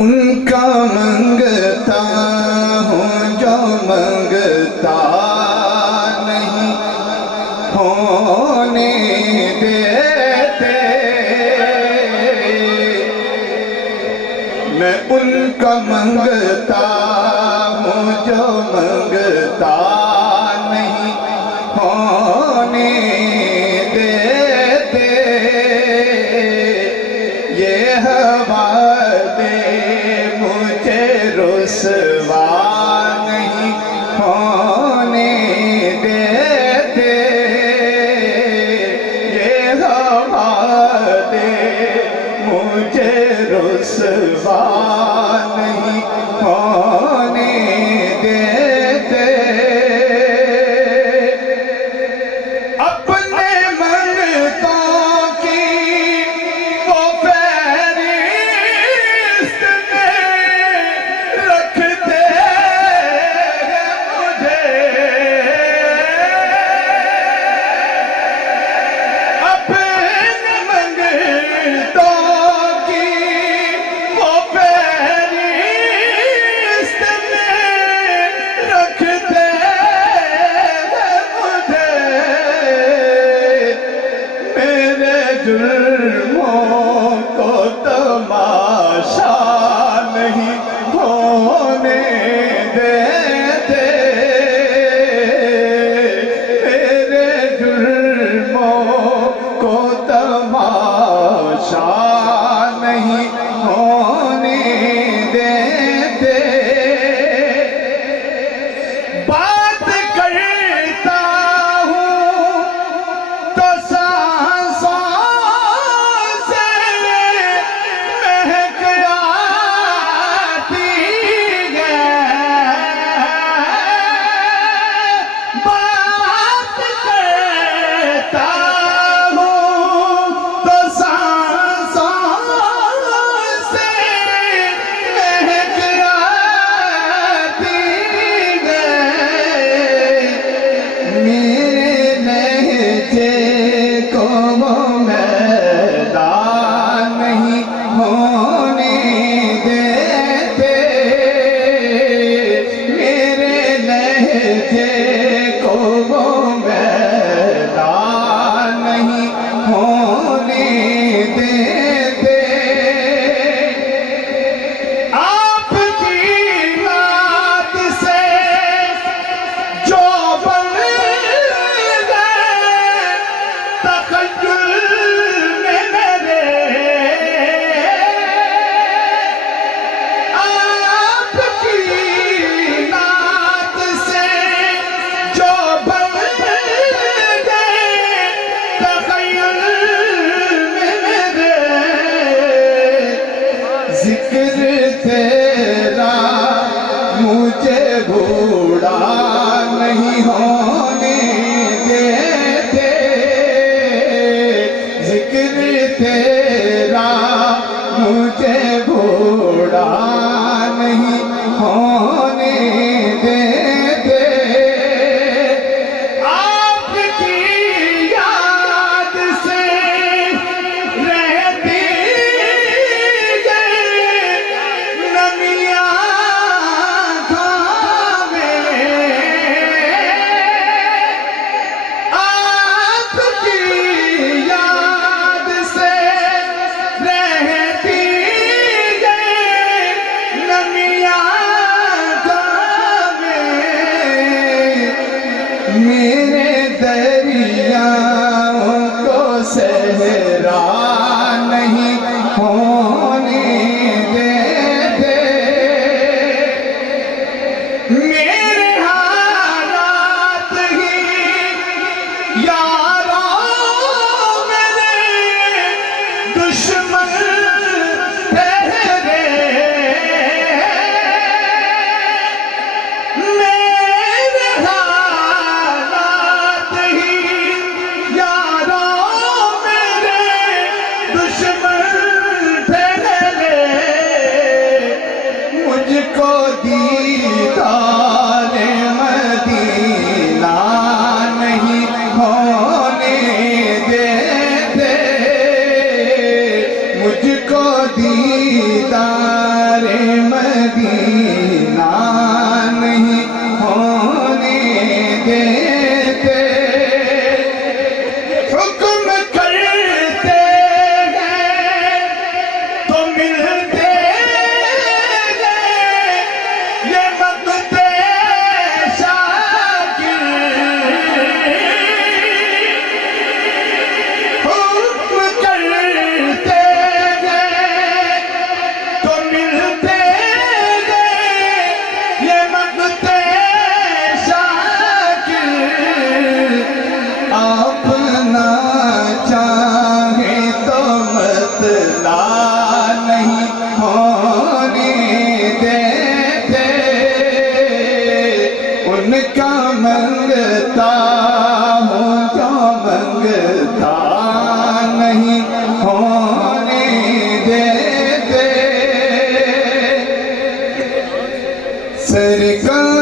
उनका मंगता हूँ जो मंगता नहीं होने देते। मैं उनका मंगता हूँ जो मंगता नहीं होने देते। ये हवाले मुझे रुसवा नहीं होने देते। ये हवाले मुझे रुसवा नहीं होने देते। अपने मंगतों की वो फहरिस्त में रखते हैं मुझे। अपने मंगतों की वो फहरिस्त में रखते हैं मुझे। मेरे जुल्मों को तमाशा नहीं होने देते। मेरे जुल्मों को तमाशा नहीं होने देते। बात करता हूँ तो सांसों से महक आती है। बात करता हूँ तो सांसों से महक आती है। मेरे लहजे को वो मैदान नहीं होने देते। मेरे लहजे को वो मैदान नहीं होने देते। आपकी याद से जो बन गए तखय्युल में मेरे। आपकी याद से जो बन गए तखय्युल में मेरे। जिक्र तेरा मुझे बूढ़ा नहीं होने देते। जिक्र तेरा मुझे बूढ़ा नहीं होने देते। आपकी याद से रहती गई नमियाँ आँखों में। आपकी याद से रहती गई नमियाँ सरकार